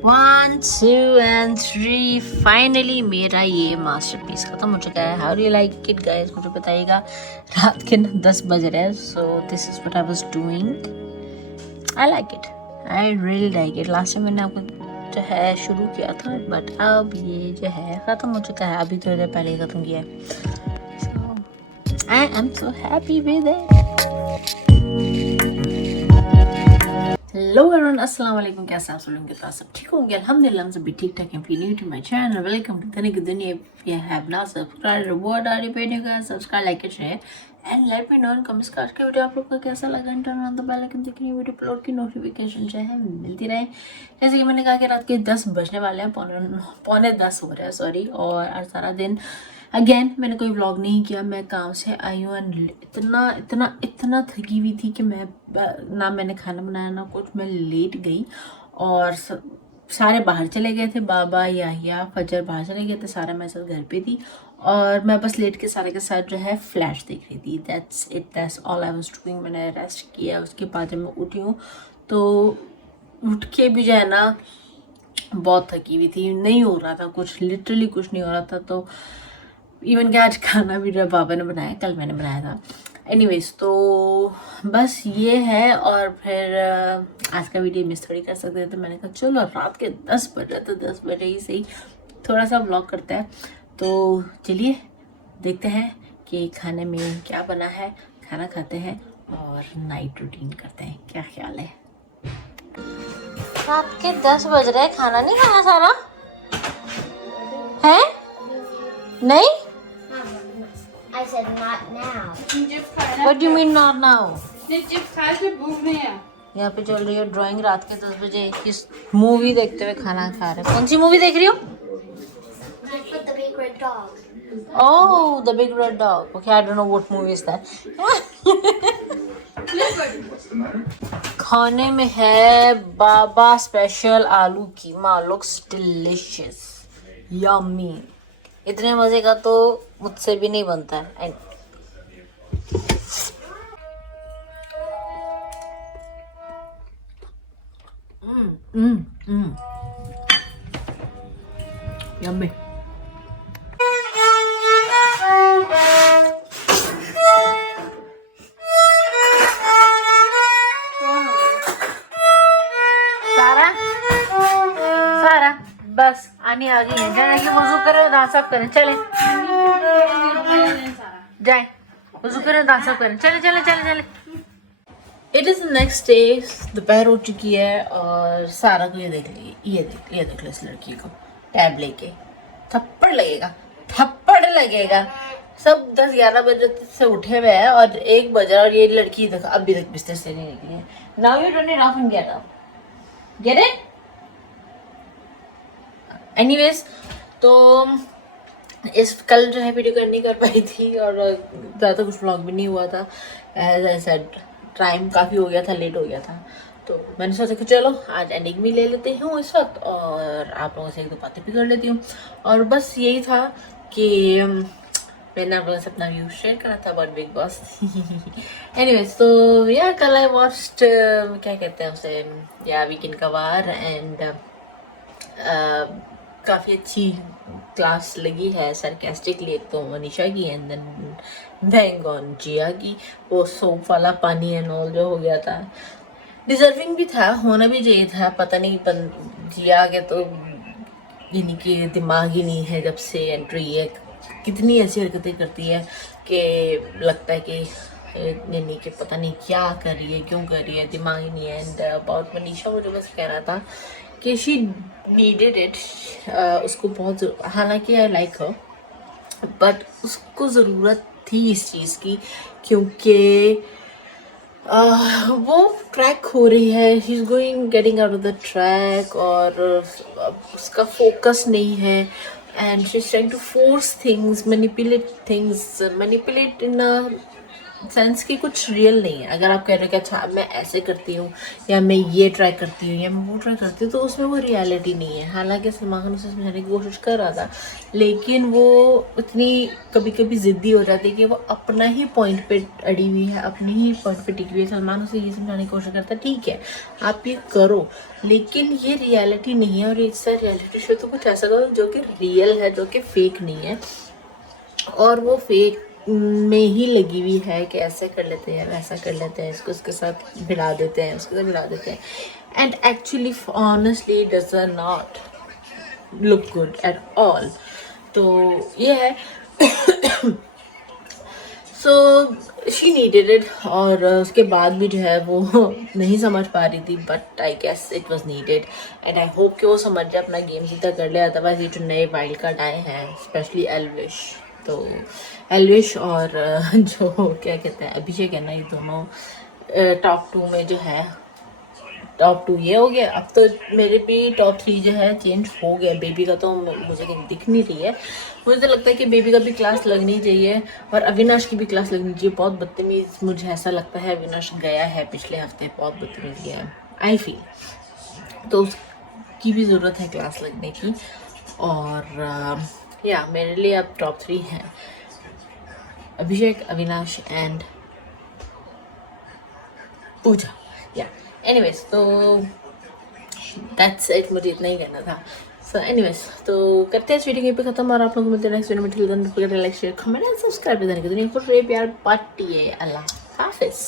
1 2 and 3 finally मेरा ये masterpiece खत्म हो चुका है. How do you like it guys? मुझे बताइएगा. रात के 10 बज रहे हैं. So this is what I was doing. I like it. I really like it. Last time मैंने आपको जो है शुरू किया था, बट अब ये जो है ख़त्म हो चुका है. अभी थोड़ी देर पहले ही ख़त्म किया है. So I am so happy with it. Hello everyone, अस्सलाम वालेकुम. कैसे आप सब लोग? सब ठीक होंगे अल्हम्दुलिल्लाह. हम सभी ठीक ठाक हैं. Feel new to my channel, welcome to Dhanik Duniya. If you have not subscribe, reward are you paid, subscribe, like and share and let me know in comments का के वीडियो आप लोग को कैसा लगा. And turn on the bell icon ताकि video upload की notification जो है मिलती रहे. जैसे कि मैंने कहा कि रात के 10 बजने वाले हैं, पौने 10 हो रहे हैं सॉरी. और सारा दिन अगेन मैंने कोई व्लॉग नहीं किया. मैं काम से आई हूँ एंड इतना इतना इतना थकी हुई थी कि मैं ना मैंने खाना बनाया ना कुछ. मैं लेट गई और सारे बाहर चले गए थे. बाबा यहया फजर बाहर चले गए थे. सारा मैं सब घर पे थी और मैं बस लेट के सारे के साथ जो है फ्लैश देख रही थी. That's it, that's all I was doing. मैंने रेस्ट किया. उसके बाद जब मैं उठी हूँ तो उठ के भी जो है ना बहुत थकी हुई थी. नहीं हो रहा था कुछ, लिटरली कुछ नहीं हो रहा था. तो इवन कि आज खाना भी जो बाबा ने बनाया, कल मैंने बनाया था. एनीवेज तो बस ये है. और फिर आज का वीडियो मिस थोड़ी कर सकते थे, तो मैंने कहा चलो रात के 10 बजे तो 10 बजे ही सही थोड़ा सा व्लॉग करते हैं. तो चलिए देखते हैं कि खाने में क्या बना है. खाना खाते हैं और नाइट रूटीन करते हैं. क्या ख्याल है? रात के 10 बज रहे हैं, खाना नहीं खाना सारा है? नहीं? I said not now. What do you mean not now? यहाँ पे चल रही है ड्राइंग. रात के 10 बजे किस मूवी देखते हुए खाना खा रहे. कौन सी मूवी देख रही हो? The big red dog. Oh, the big red dog. Okay, I don't know what movie is that. खाने में है बाबा स्पेशल आलू कीमा. Looks delicious, yummy. इतने मजे का तो मुझसे भी नहीं बनता है. यम्मी. सारा सारा बस आनी आ गई है. जाने की वजू करें, दांत साफ करें. चले जाए वजू करें, दांत साफ करें. चले चले चले चले. It is next day. दोपहर हो चुकी है और सारा को ये देख ली. ये देख लो इस लड़की को टैब लेके. थप्पड़ लगेगा, थप्पड़ लगेगा. सब 10-11 बजे से उठे हुए हैं और 1 बजा और ये लड़की देखो अभी तक बिस्तर से नहीं निकली है. Now U turn it of and get up. Get it? Anyways तो इस कल जो है वीडियो कर नहीं कर पाई थी और ज़्यादा कुछ व्लॉग भी नहीं हुआ था. एज आई सेड टाइम काफ़ी हो गया था, लेट हो गया था. तो मैंने सोचा कि चलो आज एंडिंग भी ले लेते हूँ इस वक्त और आप लोगों से 1-2 बातें भी कर लेती हूँ. और बस यही था कि मैंने आप लोगों से अपना व्यू शेयर करा था अबाउट बिग बॉस. एनीवेज तो या कल आई वॉच्ड क्या कहते हैं उसे, या वीकेंड का वार. एंड काफ़ी अच्छी क्लास लगी है सरकास्टिकली. एक तो मनीषा की एंड देन बैंग ऑन जिया की. वो सोप वाला पानी एंड ऑल जो हो गया था डिजर्विंग भी था, होना भी चाहिए था. पता नहीं जिया के तो यानी कि दिमाग ही नहीं है. जब से एंट्री है कितनी ऐसी हरकतें करती है कि लगता है कि यानी कि पता नहीं क्या कर रही है, क्यों कर रही है, दिमाग ही नहीं है. एंड अबाउट मनीषा मुझे बस कहना था कि शी नीडेड इट. उसको बहुत, हालांकि आई लाइक हर, बट उसको ज़रूरत थी इस चीज़ की क्योंकि वो ट्रैक हो रही है. He is going getting out of the track और उसका फोकस नहीं है. And she is trying to force things, manipulate things, manipulate in a sense की कुछ रियल नहीं है। अगर आप कह रहे हो कि अच्छा मैं ऐसे करती हूँ या मैं ये ट्राई करती हूँ या मैं वो ट्राई करती हूँ, तो उसमें वो रियलिटी नहीं है। हालांकि सलमान खान उसे समझाने की कोशिश कर रहा था, लेकिन वो इतनी कभी कभी ज़िद्दी हो जाती है कि वो अपना ही पॉइंट पे अड़ी हुई है, अपनी ही पॉइंट पे टिकी हुई है। सलमान उसे ये समझाने की कोशिश करता है ठीक है आप ये करो, लेकिन ये रियलिटी नहीं है, और इससे रियलिटी शो तो कुछ ऐसा करो जो कि रियल है, जो कि फेक नहीं है। और वो फेक में ही लगी हुई है कि ऐसे कर लेते हैं, वैसा कर लेते हैं, इसको उसके साथ मिला देते हैं, उसके साथ मिला देते हैं, and actually honestly does not look good at all. तो ये है। सो शी नीडेड इट, और उसके बाद भी जो है वो नहीं समझ पा रही थी, but I guess it was needed, and I hope कि वो समझ जाए, अपना गेम सीधा कर ले। अदरवाइज ये जो नए वाइल्ड कार्ड आए हैं, स्पेशली एलविश, तो एलविश और जो क्या कहते हैं अभिषेक है ना, ये दोनों टॉप 2 में जो है, टॉप 2 ये हो गया। अब तो मेरे भी टॉप 3 जो है चेंज हो गया। बेबी का तो मुझे कहीं दिख नहीं रही है। मुझे तो लगता है कि बेबी का भी क्लास लगनी चाहिए और अविनाश की भी क्लास लगनी चाहिए। बहुत बदतमीज मुझे ऐसा लगता है अविनाश गया है पिछले हफ्ते, बहुत बदतमीज गया है आई फील, तो उसकी भी ज़रूरत है क्लास लगने की। और या मेरे लिए अब टॉप 3 हैं अभिषेक, अविनाश एंड पूजा। या एनीवेज, तो दैट्स इट, मुझे इतना ही कहना था। सो एनीवेज, तो करते हैं इस वीडियो पे खत्म, और आप लोगों को मिलते हैं नेक्स्ट वीडियो में। Like share comment and subscribe. दुनिया को प्यार बांटिए। अल्लाह हाफिज़।